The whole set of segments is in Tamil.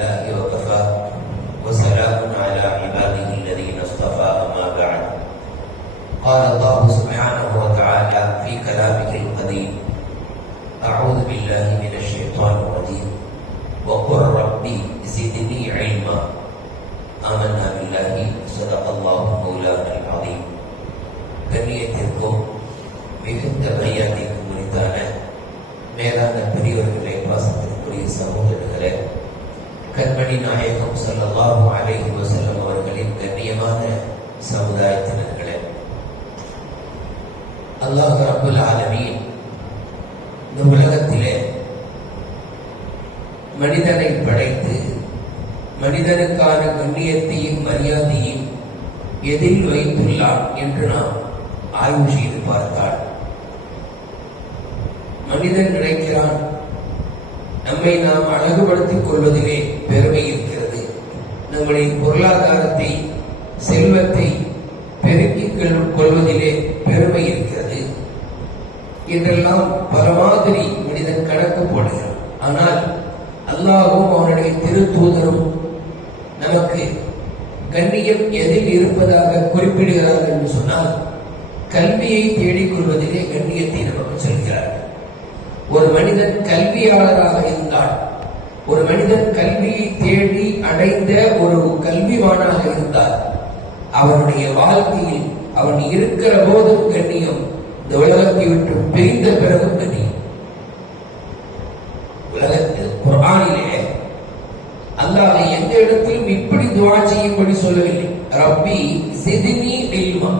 لله وكفى وسلام على عباده الذين اصطفى أما بعد. قال الله سبحانه وتعالى في كلامه القديم أعوذ بالله நாயகம் ஸல்லல்லாஹு அலைஹி வஸல்லம் அவர்களின் கண்ணியமான சமுதாயத்தினர்களே. அல்லாஹ் ரப்புல் ஆலமியின் இந்த உலகத்திலே மனிதனை படைத்து மனிதனுக்கான கண்ணியத்தையும் மரியாதையும் எதில் வைத்துள்ளான் என்று நாம் ஆய்வு செய்து பார்த்தால் மனிதன் நினைக்கிறான் நம்மை நாம் அழகுபடுத்திக் கொள்வதிலே பெருமை இருக்கிறது. நம்முடைய பொருளாதாரத்தை செல்வத்தை பெருக்கிக் கொள்வதிலே பெருமை இருக்கிறது. என்றெல்லாம் பல மாதிரி மனிதன் கணக்கு போடுகிறான். ஆனால் அல்லாஹும் அவனுடைய திருத்தூதரும் நமக்கு கண்ணியம் எதில் இருப்பதாக குறிப்பிடுகிறார்கள் என்று சொன்னால் கல்வியை தேடிக் கொள்வதிலே கண்ணியத்தை நமக்கு சொல்கிறார்கள் ஒரு மனிதன் கல்வியாளராக இருந்தால் ஒரு மனிதன் கல்வியை தேடி அடைந்த ஒரு கல்விவானாக இருந்தார் அவனுடைய வாழ்க்கையில் அவன் இருக்கிற போதும் கண்ணியம் இந்த உலகத்தை விட்டு பிரிந்த பிறகும் கண்ணியம். உலகத்தில் குரானிலே அல்லாவை எந்த இடத்திலும் இப்படி துவா செய்யும்படி சொல்லவில்லை. ரப்பி சிதினி இல்மா.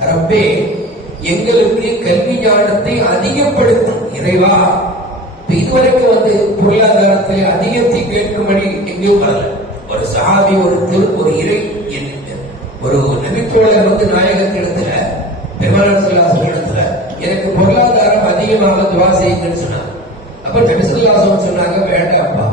ரப்பே எங்களுக்கு கல்வி ஞானத்தை அதிகப்படுத்தும். இறைவா இதுவரைக்கும் வந்து பொருளாதாரத்தில் அதிகத்தை கேட்கும்படி எங்கேயும் வரல. ஒரு சஹாபி ஒரு திரு ஒரு இறை ஒரு நபித்தோழர் வந்து நாயகத்திடத்துல பெருமாள் இடத்துல எனக்கு பொருளாதாரம் அதிகமாக துவா செய்யுங்கன்னு சொன்னாங்க. அப்ப நபிசுல்லாசம் சொன்னாங்க வேண்டாம்ப்பா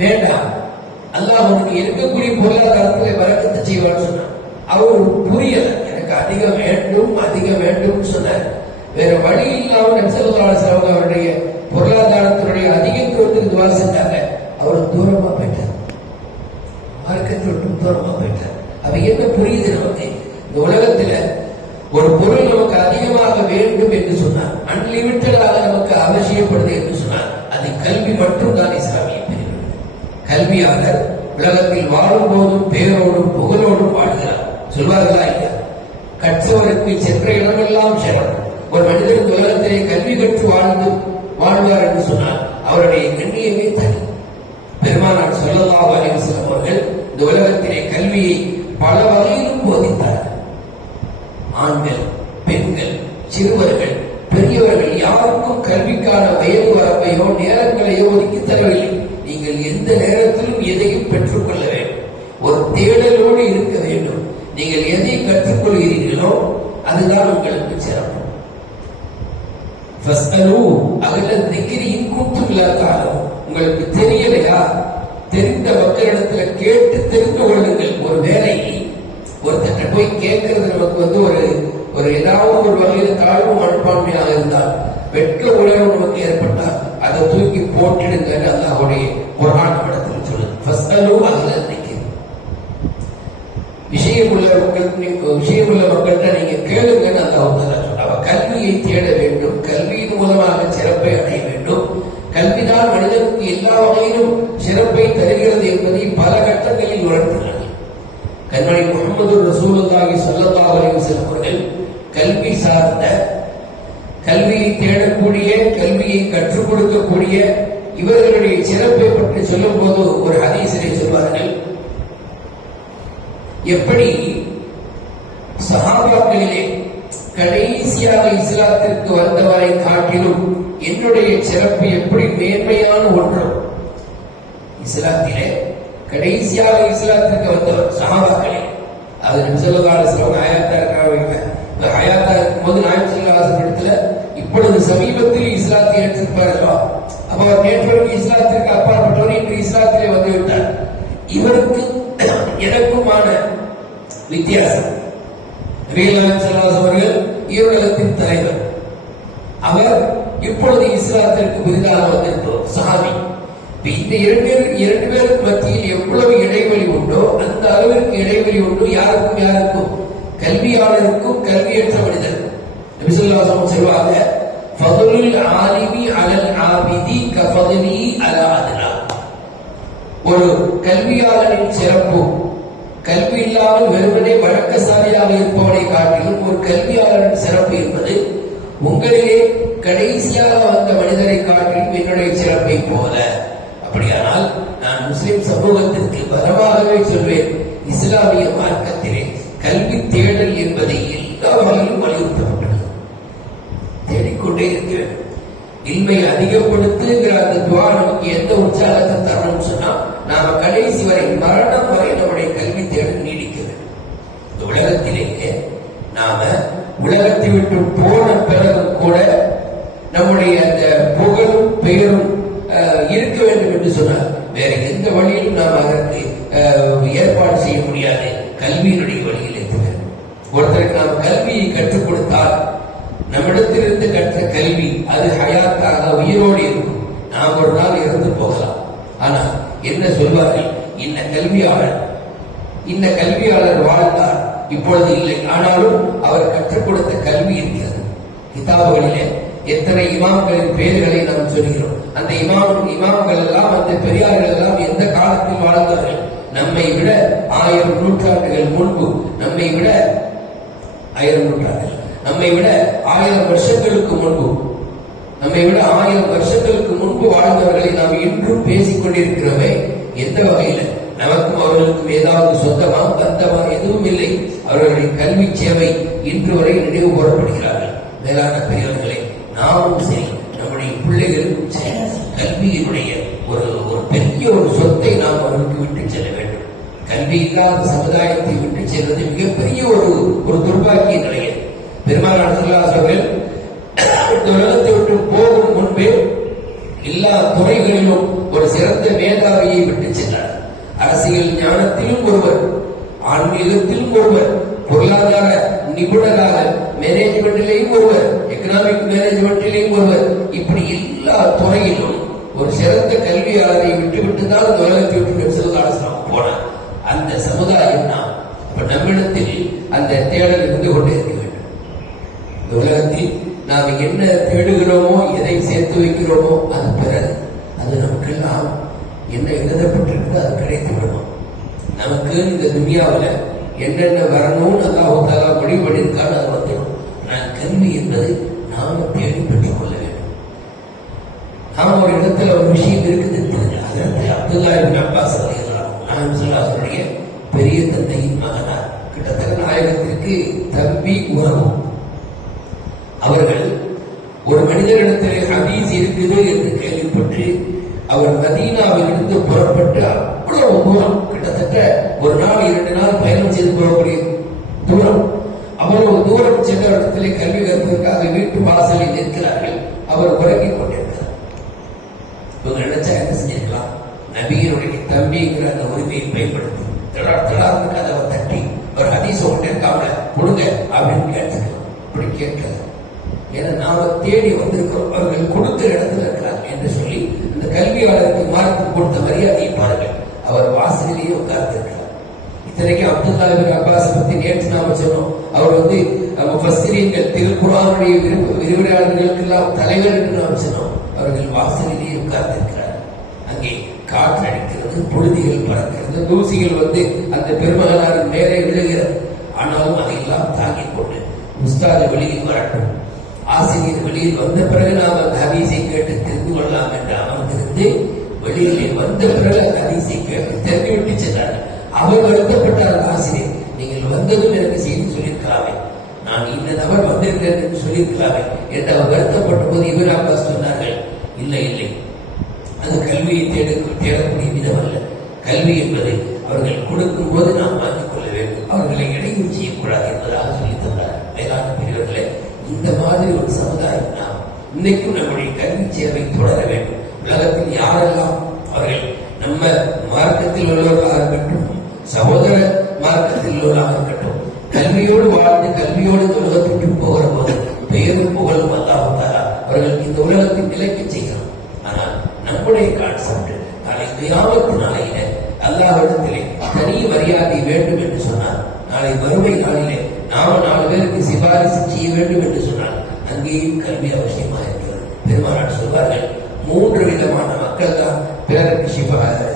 வேண்டாம். அல்லாஹ் உனக்கு இருக்கக்கூடிய பொருளாதாரத்தில் வரக்கத்து செய்வான்னு சொன்னான். அவர் புரியல எனக்கு அதிகம் வேண்டும் அதிகம் வேண்டும் சொன்னார். வேற வழி இல்லாமல் நபிசல்லாசம் அவருடைய பொருளாதாரத்தினுடைய அதிகத்துவத்துக்கு துவா செஞ்சாங்க அவர் தூரமா போயிட்டார். மார்க்கத்தை தூரமா போயிட்டார். அவ என்ன புரியுது நமக்கு? இந்த உலகத்துல ஒரு பொருள் நமக்கு அதிகமாக வேண்டும் என்று சொன்னார் அன்லிமிட்டடாக நமக்கு அவசியப்படுது என்று சொன்னார் அது கல்வி மட்டும் தான் இஸ்லாமிய பிரிவு. கல்வியாளர் உலகத்தில் வாழும் போதும் பேரோடும் புகழோடும் வாழ்கிறார். சொல்வார்களா இல்லையா? கற்றவருக்கு சென்ற இடமெல்லாம் செல்வம் ஒரு மனிதன் உலகத்திலே கல்வி கற்று வாழ்ந்து வாழ்வார் என்று சொன்னால் அவருடைய கண்ணியமே தனி. பெருமானார் ஸல்லல்லாஹு அலைஹி அவர்கள் இந்த உலகத்திலே கல்வியை பல வகையிலும் போதித்தார் ஆண்கள் பெண்கள் சிறுவர்கள் பெரியவர்கள் யாருக்கும் கல்விக்கான வயது வரப்பையோ நேரங்களையோ ஒதுக்கி தரவில்லை. நீங்கள் எந்த நேரத்திலும் எதையும் பெற்றுக்கொள்ள வேண்டும். ஒரு தேடலோடு இருக்க வேண்டும். நீங்கள் எதை கற்றுக்கொள்கிறீர்களோ அதுதான் உங்களுக்கு சிறப்பு. உங்களுக்கு தெரியலையா? தெரிந்த மக்களிடத்துல கேட்டு தெரிந்து கொள்ளுங்கள். ஒரு வேலை ஒருத்தட்ட போய் கேட்கறது நமக்கு வந்து ஒரு ஒரு ஏதாவது ஒரு வகையில தாழ்வு மனப்பான்மையாக இருந்தால் வெட்க உணர்வு நமக்கு ஏற்பட்டால் அதை தூக்கி போட்டிடுங்கன்னு அல்லாஹுடைய குர்ஆன் படத்தில் சொல்லுது. அதுல அகல திக்ரி விஷயமுள்ள மக்கள் விஷயமுள்ள மக்கள்கிட்ட நீங்க கேளுங்கன்னு அல்லாஹ் சொல்றாங்க அவ கல்வியை தேட முகமது ரசூலுல்லாஹி ஸல்லல்லாஹு அலைஹி வஸல்லம் அவர்கள் கல்வி சார்ந்த கல்வியை தேடக்கூடிய கல்வியை கற்றுக் கொடுக்கக்கூடிய இவர்களுடைய சிறப்பை பற்றி சொல்லும் போது ஒரு ஹதீஸிலே சொல்வார்கள். எப்படி சகாபாக்களிலே கடைசியாக இஸ்லாத்திற்கு வந்தவரை காட்டிலும் என்னுடைய சிறப்பு எப்படி மேன்மையான ஒன்று? இஸ்லாத்திலே கடைசியாக இஸ்லாத்திற்கு வந்தவர் சஹாபாக்களே. அது நபிசல்லாஸ்லாம் ஹயாத்தா இருக்கிறாங்க இந்த ஹயாத்தா இருக்கும்போது நாயம்சல்லாசன் இடத்துல இப்பொழுது சமீபத்தில் இஸ்லாத்தை ஏற்றிருப்பார் அல்லவா? அப்ப அவர் நேற்றவருக்கு இஸ்லாத்திற்கு அப்பாற்பட்டவர் இன்று இஸ்லாத்திலே வந்துவிட்டார் இவருக்கு எனக்குமான வித்தியாசம். நபிகளாம் அவர்கள் ஈரோலகத்தின் தலைவர். அவர் இப்பொழுது இஸ்லாத்திற்கு புதிதாக வந்திருக்கிறோம் சாமி இந்த இரண்டு இரண்டு பேருக்கு மத்தியில் எவ்வளவு இடைவெளி உண்டோ அந்த அளவிற்கு இடைவெளி உண்டு. யாருக்கும் யாருக்கும்? கல்வியாளருக்கும் கல்வியற்ற மனிதருக்கும் நபிசுல்லாசம் சொல்வாங்க ஃபதுலுல் ஆலிமி அலல் ஆபிதி கஃபதுலி அலா அதுலா ஒரு கல்வியாளரின் சிறப்பு கல்வி இல்லாமல் வெறுமனே வழக்கசாலியாக இருப்பவனை காட்டிலும் ஒரு கல்வியாளரின் சிறப்பு என்பது உங்களிலே கடைசியாக வந்த மனிதரை காட்டிலும் என்னுடைய சிறப்பை போல. அப்படியானால் நான் முஸ்லிம் சமூகத்திற்கு பலமாகவே சொல்வேன். இஸ்லாமிய மார்க்கத்திலே கல்வி தேடல் என்பதை எல்லா வகையிலும் வலியுறுத்தப்பட்டது. தேடிக்கொண்டே இருக்க வேண்டும் இன்மை அதிகப்படுத்துங்கிற அந்த துவா நமக்கு எந்த உற்சாகத்தை தரணும்னு சொன்னா நாம கடைசி வரை மரண வரை நம்முடைய கல்வி தேடல் நீடிக்க வேண்டும் இந்த உலகத்திலேயே நாம உலகத்தை விட்டு போன பிறகும் கூட நம்முடைய அந்த புகழும் பெயரும் அஹ், இருக்க வேண்டும் என்று சொன்னார் வேற எந்த வழியிலும் நாம் அதற்கு அஹ், ஏற்பாடு செய்ய முடியாது கல்வியினுடைய வழியிலே தவிர ஒருத்தருக்கு நாம் கல்வியை கற்றுக் கொடுத்தால் நம்மிடத்திலிருந்து கற்ற கல்வி அது ஹயாத்தாக உயிரோடு இருக்கும். நாம் ஒரு நாள் இறந்து போகலாம். ஆனா என்ன சொல்வார்கள்? இந்த கல்வியாளர். இந்த கல்வியாளர் வாழ்ந்தார். இப்பொழுது இல்லை. ஆனாலும் அவர் கற்றுக் கொடுத்த கல்வி இருக்கிறது. கிதாபுகளிலே எத்தனை இமாம்களின் பெயர்களை நாம் சொல்கிறோம். அந்த இமாம் இமாம்கள் எல்லாம் அந்த பெரியார்கள் எல்லாம் எந்த காலத்தில் வாழ்ந்தார்கள்? நம்மை விட ஆயிரம் நூற்றாண்டுகள் முன்பு. நம்மை விட ஆயிரம் நூற்றாண்டுகள். நம்மை விட ஆயிரம் வருஷங்களுக்கு முன்பு நம்மை விட ஆயிரம் வருஷங்களுக்கு முன்பு வாழ்ந்தவர்களை நாம் இன்றும் பேசிக் கொண்டிருக்கிறவை எந்த வகையில? நமக்கும் அவர்களுக்கும் ஏதாவது சொந்தமா பந்தமா எதுவும் இல்லை. அவர்களுடைய கல்வி சேவை இன்று வரை நினைவு கூறப்படுகிறார்கள். மேலான பெரியவர்களே நாமும் சரி நம்முடைய பிள்ளைகளுக்கும் சரி கல்வியினுடைய ஒரு ஒரு பெரிய ஒரு சொத்தை நாம் அவர்களுக்கு விட்டு செல்ல வேண்டும். கல்வி இல்லாத சமுதாயத்தை விட்டு செல்வது மிகப்பெரிய ஒரு ஒரு துர்பாக்கிய நிலையம் பெருமானார் சொல்லாஸ் அவர்கள் இந்த உலகத்தை விட்டு போகும் முன்பே எல்லா துறைகளிலும் ஒரு சிறந்த மேதாவியை விட்டு சென்றார். அரசியல் ஞானத்திலும் ஒருவர் ஆன்மீகத்திலும் ஒருவர் பொருளாதார நிபுணராக மேனேஜ்மெண்டிலேயும் ஒருவர் எக்கனாமிக் மேனேஜ்மெண்ட்லையும் ஒருவர் இப்படி எல்லா துறையிலும் ஒரு சிறந்த கல்வியாளரை விட்டுவிட்டு தான் இந்த உலகத்தை விட்டு செல்லாசனம் போனார். அந்த சமுதாயம் தான் இப்ப நம்மிடத்தில் அந்த தேடல் இருந்து கொண்டே இருக்க வேண்டும் இந்த உலகத்தில் நாம் என்ன தேடுகிறோமோ எதை சேர்த்து வைக்கிறோமோ அது பிறகு. அது நமக்கெல்லாம் என்ன எழுதப்பட்டிருக்குதோ அது கிடைத்து விடுவோம் நமக்கு இந்த துனியாவில் என்னென்ன வரணும்னு அல்லாஹ் தாலா முடிவு பண்ணியிருக்காரு அது வந்துடும். நான் கல்வி என்பது நாம தேடி பெற்றுக் கொள்ள வேண்டும். நாம ஒரு இடத்துல ஒரு விஷயம் இருக்குது. அதற்கு அப்துல்லா அப்பாஸ் நான் பெரிய தந்தையின் மகனார் கிட்டத்தட்ட நாயகத்திற்கு தம்பி உறவும் அவர்கள் ஒரு மனிதரிடத்திலே ஹதீஸ் இருக்குது என்று கேள்விப்பட்டு அவர் மதீனாவில் இருந்து புறப்பட்டு அவ்வளவு தூரம் கிட்டத்தட்ட ஒரு நாள் இரண்டு நாள் பயணம் செய்து போகக்கூடிய தூரம். அவ்வளவு தூரம் சென்ற இடத்திலே கல்வி கற்பதற்காக வீட்டு வாசலில் நிற்கிறார்கள். அவர் உறங்கிக் கொண்டிருக்கிறார். இவங்க நினைச்சா என்ன செஞ்சிருக்கலாம்? நபியினுடைய தம்பிங்கிற அந்த உரிமையை பயன்படுத்தி திடார் திடார்னு கதவை தட்டி ஒரு ஹதீஸ் ஒன்று இருக்காமல கொடுங்க அப்படின்னு கேட்டிருக்கலாம். இப்படி கேட்டது. ஏன்னா நாம் தேடி வந்திருக்கிறோம். அவர்கள் கொடுத்த இடத்துல இருக்கிறார் என்று சொல்லி அந்த கல்வியாளருக்கு மார்க்கு கொடுத்த மரியாதையை பாருங்கள். அவர் வாசலிலேயே உட்கார்ந்திருக்கிறார். இத்தனைக்கு இத்தனைக்கும் அப்துல்லா பின் அப்பாஸ் பத்தி நேற்று நாம சொன்னோம். அவர் வந்து நம்ம பஸ்திரியங்கள் திருக்குறானுடைய விருப்ப எல்லாம் தலைவர் என்று நாம் சொன்னோம். அவர்கள் வாசலிலேயே உட்கார்ந்திருக்கிறார். அங்கே காற்று அடிக்கிறது புழுதிகள் பறக்கிறது தூசிகள் வந்து அந்த பெருமகனாரின் மேலே விழுகிறது. ஆனாலும் அதையெல்லாம் தாங்கிக் கொண்டு உஸ்தாது வெளியில் வரட்டும். ஆசிரியர் வெளியில் வந்த பிறகு நாம் அந்த ஹதீஸை கேட்டு தெரிந்து கொள்ளலாம் என்று அமர்ந்திருந்து வெளியிலே வந்த பிறகு அந்த ஹதீஸை கேட்டு தெரிந்துவிட்டு சென்றார். அவர் வருத்தப்பட்டார் ஆசிரியர் நீங்கள் வந்ததும் எனக்கு செய்தி சொல்லியிருக்கலாமே. நான் இந்த நபர் வந்திருக்கிறேன் என்று சொல்லியிருக்கலாமே என்று அவர் வருத்தப்பட்ட போது இவர் அப்பா சொன்னார்கள் இல்லை இல்லை. அது கல்வியை தேட தேடக்கூடிய விதம் அல்ல. கல்வி என்பது அவர்கள் கொடுக்கும் போது நாம் வாங்கிக் கொள்ள வேண்டும். அவர்களை இடையூறு செய்யக்கூடாது என்பதாக சொல்லித் தந்தார். மேலான இந்த மாதிரி ஒரு சமுதாயம் இன்னைக்கும் நம்முடைய கல்வி சேவை தொடர வேண்டும். உலகத்தில் யாரெல்லாம் அவர்கள் நம்ம மார்க்கத்தில் உள்ளவர்களாக இருக்கட்டும் சகோதர மார்க்கத்தில் உள்ளவர்களாக இருக்கட்டும் கல்வியோடு வாழ்ந்து கல்வியோடு உலகத்தில் மக்கள் தான் பிறருக்கு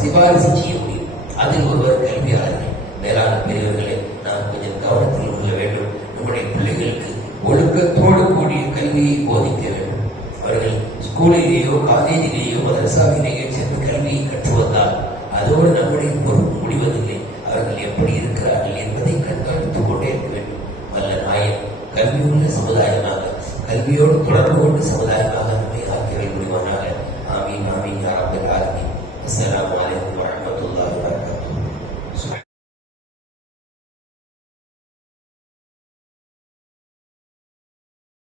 சிபாரிசு செய்ய முடியும். அதில் ஒருவர் கல்வியாளர்கள் மேலான பெரியவர்களை நாம் கொஞ்சம் கவனத்தில் கொள்ள வேண்டும். நம்முடைய பிள்ளைகளுக்கு ஒழுக்கத்தோடு கூடிய கல்வியை போதிக்க வேண்டும். அவர்கள் ஸ்கூலிலேயோ காலேஜிலேயோ மதரசாவிலேயோ சென்று கல்வியை கற்று வந்தால் அதோடு நம்முடைய பொறுப்பு முடிவதில்லை. அவர்கள் எப்படி இருக்கிறார்கள் என்பதை கண்காணித்துக் கொண்டே இருக்க வேண்டும். வல்ல நாயன் கல்வியுள்ள சமுதாயமாக கல்வியோடு தொடர்பு கொண்டு சமுதாயம் நம்மை ஆக்கியவை